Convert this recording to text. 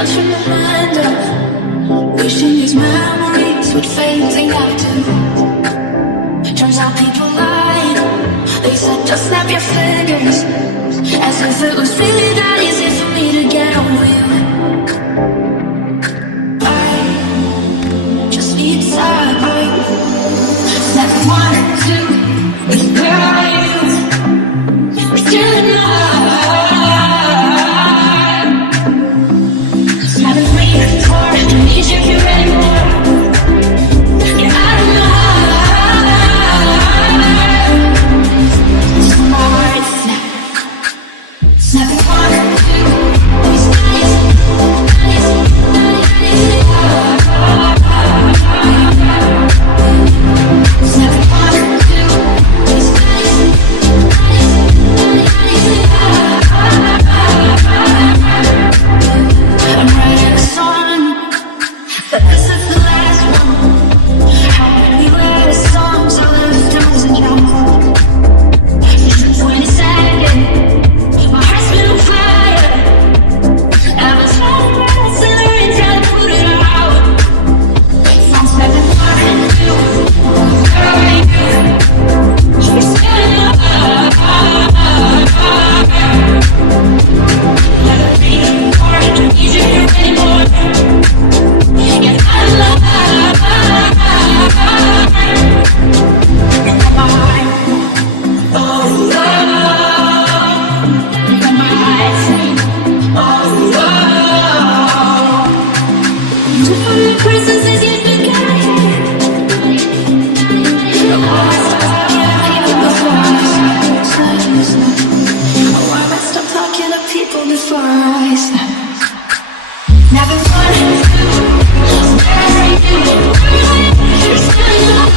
out from the window, wishing these memories would fade. They never do. Turns out people lied. They said just snap your fingers, as if it was really that easy for me to get over you. I just need time. Step 1, 2, where are you? We're still in love. Step 3, 4, I need you here anymore. Yeah, I don't know. Snap 1, 2, these eyes. Snap 1, 2, these eyes. I'm writing a song, but this is the last one. How many last songs I left and young? 20 seconds. My heart's been on fire. I was running and trying to put it out. From 7 to 2, where are you? We're still in love. Never think more, I don't need you here anymore. Yes, I love. In my mind, oh love. In my eyes, oh love. To the princesses you think I hate. I'm always talking to people before I snap. Oh, I must stop talking to people before I snap. Never want to. Where are you? You're still in love.